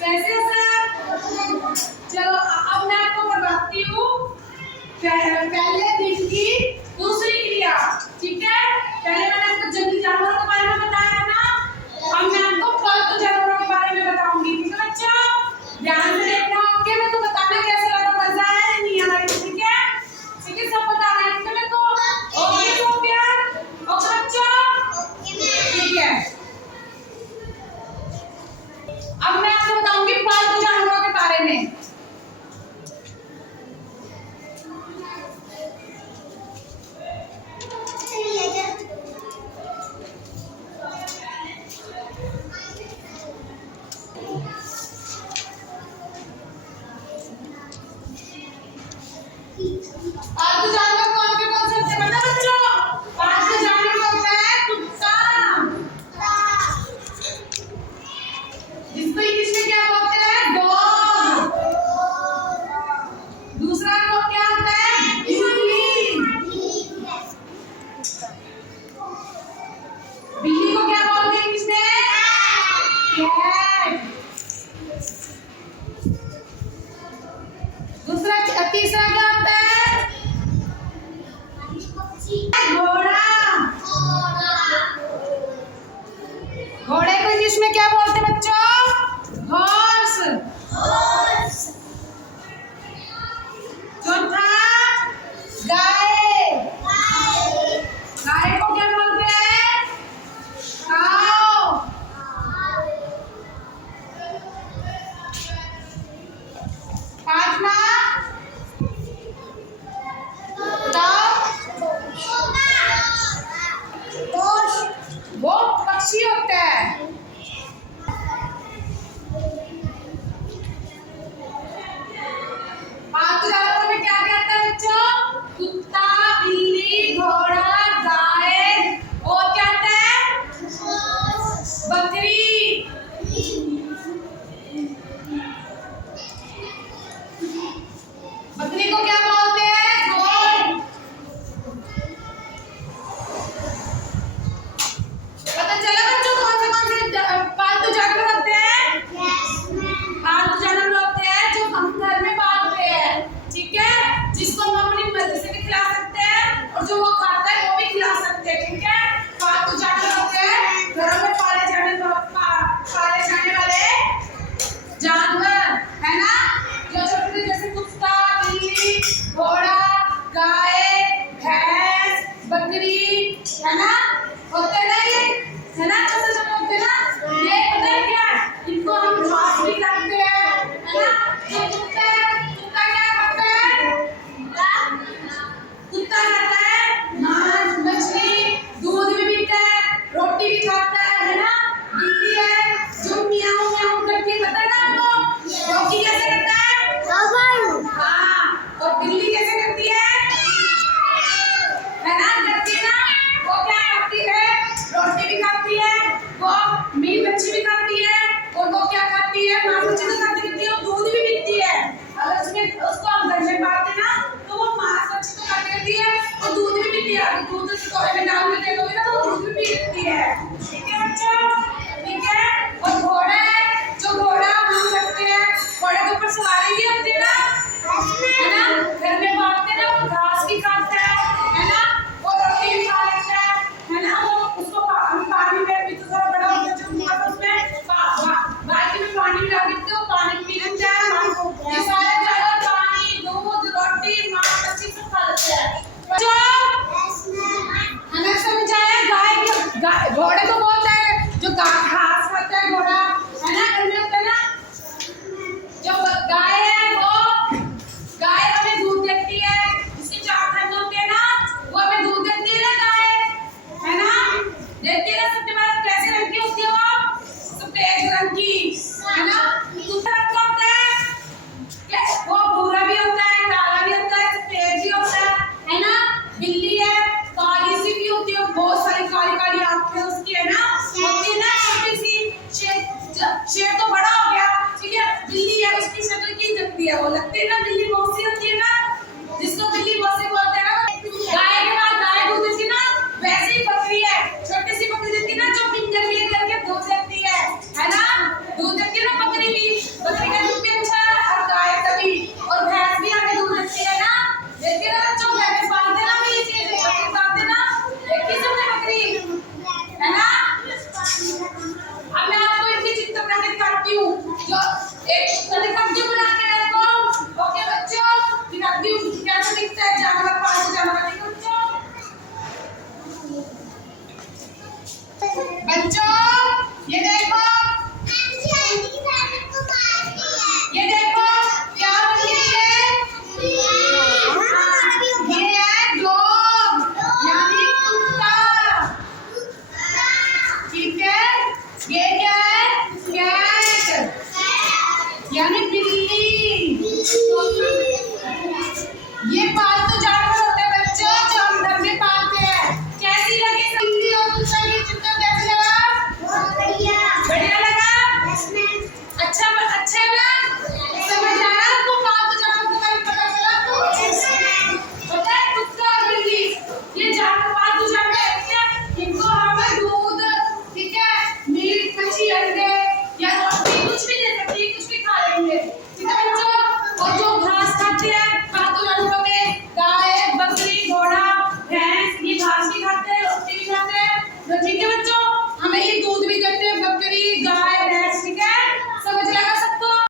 कैसे सर? चलो अब मैं आपको बताती हूँ पहले दिन की दूसरी क्रिया। ठीक है, पहले मैंने आपको जंगली जानवरों के बारे में बताया ना, अब मैं आपको पालतू जानवरों के बारे में बताऊंगी। ठीक है बच्चों, ध्यान से देखना। ओके, मेरे को बताना कैसा लगा, मजा आया या नहीं आया? ठीक है, ठीक है, सब बता रहे हैं मेरे को। ओके तो प्यार, ओके बच्चों, ठीक है। अब मैं आपको बताऊंगी पालतू जानवरों के बारे में। पालतू जानवर कौन से होते हैं पता बच्चों? पालतू जानवर होता है कुत्ता, जिसको इंग्लिश में क्या बोलते हैं? डॉग। दूसरा को क्या होता है? बिल्ली। बिल्ली को क्या बोलते हैं इंग्लिश में? कैट। तीसरा क्या होता है? घोड़ा। घोड़े को इंग्लिश में क्या बोलते हैं बच्चों? हॉर्स। चौथा गाय। गाय को क्या बोलते हैं? काऊ। पांचवा वो पक्षी होता है। पालतू जानवरों में क्या क्या आता है बच्चों? कुत्ता, बिल्ली, घोड़ा, गाय, और क्या आता है? बकरी। बकरी को क्या बोलते हैं? गोट। पता चला बच्चों कौन से पालतू जानवर होते हैं? पालतू जानवर होते हैं जो हम घर में पालते हैं। ठीक है, जिसको हम अपनी मर्जी से भी खिला सकते हैं और जो वो खाता है वो भी खिला सकते हैं। ठीक है, पालतू जानवर होते हैं घरों में पाले जाने वाले जानवर, है ना, जो छोटे जैसे कुत्ता, बिल्ली, घोड़ा, गाय, भैंस, बकरी, है ना, होते ना ये, है ना, छोटे छोटे होते ना। ये पता है क्या, इनको हम घास भी खिलाते हैं, है ना। जो कुत्ता क्या खाता है? कुत्ता खाता है मांस, मछली, दूध भी पीता है, रोटी भी खाता है ना। बिल्ली है जो मियाऊ मियाऊ करके, पता है ना आपको, रोटी कैसे करता है? हाँ, और बिल्ली कैसे करती है ना, करती है ना। वो क्या करती है? रोटी भी खाती है, वो मीट मच्छी भी खाती है, और वो क्या खाती है? मांस मच्छी भी खाती है, और दूध भी पीती है। अगर उसको हम घर में पालते ना तो वो मांस मच्छी तो खाती रहती है और दूध भी पीती है। दूध कटोरे में डाल के दे दोगे ना तो वो दूध भी पीती है। ठीक है बच्चों, ठीक है। और घोड़ा है, जो घोड़ा हम रखते हैं, घोड़े के ऊपर सवारी भी होती है ना, घर में पालते हैं ना, वो घास भी खाता है ना, वो रोटी भी खा लेता है ना। वो उसको पानी में भी थोड़ा बड़ा होता है जो उसमें बाल्टी में पानी मिला देते हो, पानी पी लेता है। ये सारे जानवर पानी, दूध, रोटी, मांस मच्छी सब खा लेते हैं। हमें समझाया घोड़े को बोलता है जो घास खाता है, घोड़ा, है ना, घर में होता है ना। जो गाय है, वो गाय हमें दूध देती है, जिसके 4 थन होते हैं ना, वो हमें दूध देती है ना, गाय, है ना, देती है ना। सबके पास कैसे रंग की होती है? वो सफेद रंग की, है ना। दूसरा क्या होता है? वो भूरा भी होता है, काला भी होता है, सफेद भी होता है ना। बिल्ली है, काली सी भी होती है, बहुत सारी काली काली आंखें उसकी, है ना, होती है ना। छोटी सी शेर तो बड़ा हो गया, ठीक है, बिल्ली है, उसकी शक्ल की लगती है, वो लगती है ना, बिल्ली मौसी होती है ना, जिसको बिल्ली मौसी बोलते हैं ना। गाय के बाद गाय दूध देती है ना, वैसे ही बकरी है, छोटी सी बकरी देती है ना, जो पिंजर में करके दूध देती है ना, दूध देती है ना बकरी भी। यानी बिल्ली।